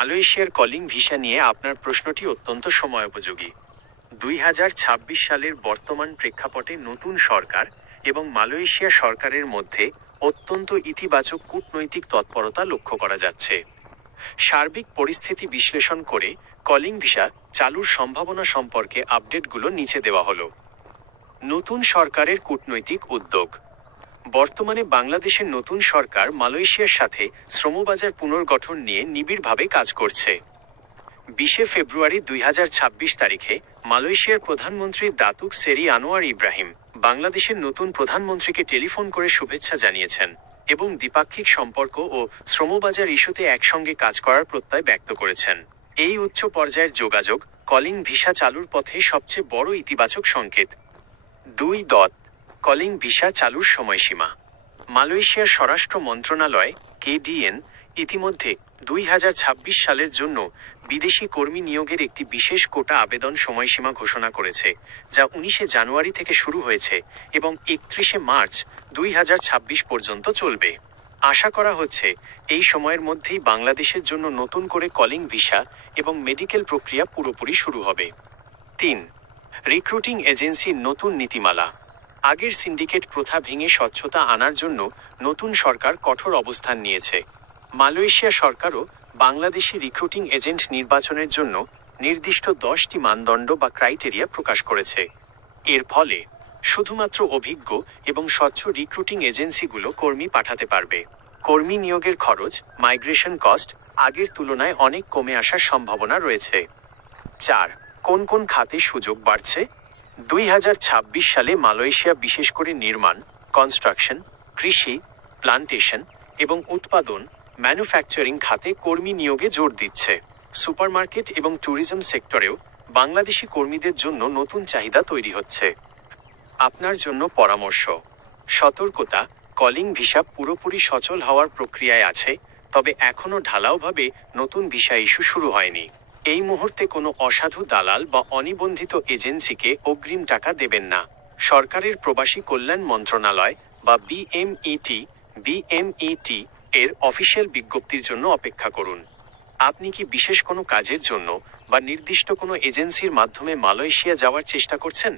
মালয়েশিয়ার calling visa নিয়ে আপনার প্রশ্নটি অত্যন্ত সময়োপযোগী। 2026 সালের বর্তমান প্রেক্ষাপটে নতুন সরকার এবং মালয়েশিয়া সরকারের মধ্যে অত্যন্ত ইতিবাচক কূটনৈতিক তৎপরতা লক্ষ্য করা যাচ্ছে। সার্বিক পরিস্থিতি বিশ্লেষণ করে কলিং ভিসা চালুর সম্ভাবনা সম্পর্কে আপডেটগুলো নিচে দেওয়া হলো। নতুন সরকারের কূটনৈতিক উদ্যোগ। বর্তমানে বাংলাদেশের নতুন সরকার মালয়েশিয়ার সাথে শ্রমবাজার পুনর্গঠন নিয়ে নিবিড়ভাবে কাজ করছে। 20 ফেব্রুয়ারি 2026 তারিখে মালয়েশিয়ার প্রধানমন্ত্রী দাতুক সেরি আনোয়ার ইব্রাহিম বাংলাদেশের নতুন প্রধানমন্ত্রীকে টেলিফোন করে শুভেচ্ছা জানিয়েছেন এবং দ্বিপাক্ষিক সম্পর্ক ও শ্রমবাজার ইস্যুতে একসঙ্গে কাজ করার প্রত্যয় ব্যক্ত করেছেন। এই উচ্চ পর্যায়ের যোগাযোগ কলিং ভিসা চালুর পথে সবচেয়ে বড় ইতিবাচক সংকেত। 2. কলিং ভিসা চালুর সময়সীমা। মালয়েশিয়ার স্বরাষ্ট্র মন্ত্রণালয় KDN ইতিমধ্যে 2026 সালের জন্য বিদেশি কর্মী নিয়োগের একটি বিশেষ কোটা আবেদন সময়সীমা ঘোষণা করেছে, যা 19 জানুয়ারি থেকে শুরু হয়েছে এবং 31 মার্চ 2026 পর্যন্ত চলবে। আশা করা হচ্ছে এই সময়ের মধ্যেই বাংলাদেশের জন্য নতুন করে কলিং ভিসা এবং মেডিকেল প্রক্রিয়া পুরোপুরি শুরু হবে। 3. রিক্রুটিং এজেন্সির নতুন নীতিমালা। আগের সিন্ডিকেট প্রথা ভেঙে স্বচ্ছতা আনার জন্য নতুন সরকার কঠোর অবস্থান নিয়েছে। মালয়েশিয়া সরকারও বাংলাদেশি রিক্রুটিং এজেন্ট নির্বাচনের জন্য নির্দিষ্ট 10টি মানদণ্ড বা ক্রাইটেরিয়া প্রকাশ করেছে। এর ফলে শুধুমাত্র অভিজ্ঞ এবং স্বচ্ছ রিক্রুটিং এজেন্সিগুলো কর্মী পাঠাতে পারবে। কর্মী নিয়োগের খরচ, মাইগ্রেশন কস্ট আগের তুলনায় অনেক কমে আসার সম্ভাবনা রয়েছে। 4. কোন কোন খাতে সুযোগ বাড়ছে? 2026 সালে মালয়েশিয়া বিশেষ করে নির্মাণ, কনস্ট্রাকশন, কৃষি, প্লান্টেশন এবং উৎপাদন ম্যানুফ্যাকচারিং খাতে কর্মী নিয়োগে জোর দিচ্ছে। সুপারমার্কেট এবং ট্যুরিজম সেক্টরেও বাংলাদেশি কর্মীদের জন্য নতুন চাহিদা তৈরি হচ্ছে। আপনার জন্য পরামর্শ। সতর্কতা, কলিং ভিসা পুরোপুরি সচল হওয়ার প্রক্রিয়ায় আছে, তবে এখনও ঢালাওভাবে নতুন ভিসা ইস্যু শুরু হয়নি। এই মুহূর্তে কোনো অসাধু দালাল বা অনিবন্ধিত এজেন্সিকে অগ্রিম টাকা দেবেন না। সরকারের প্রবাসী কল্যাণ মন্ত্রণালয় বা BMET এর অফিসিয়াল বিজ্ঞপ্তির জন্য অপেক্ষা করুন। আপনি কি বিশেষ কোনো কাজের জন্য বা নির্দিষ্ট কোনো এজেন্সির মাধ্যমে মালয়েশিয়া যাওয়ার চেষ্টা করছেন?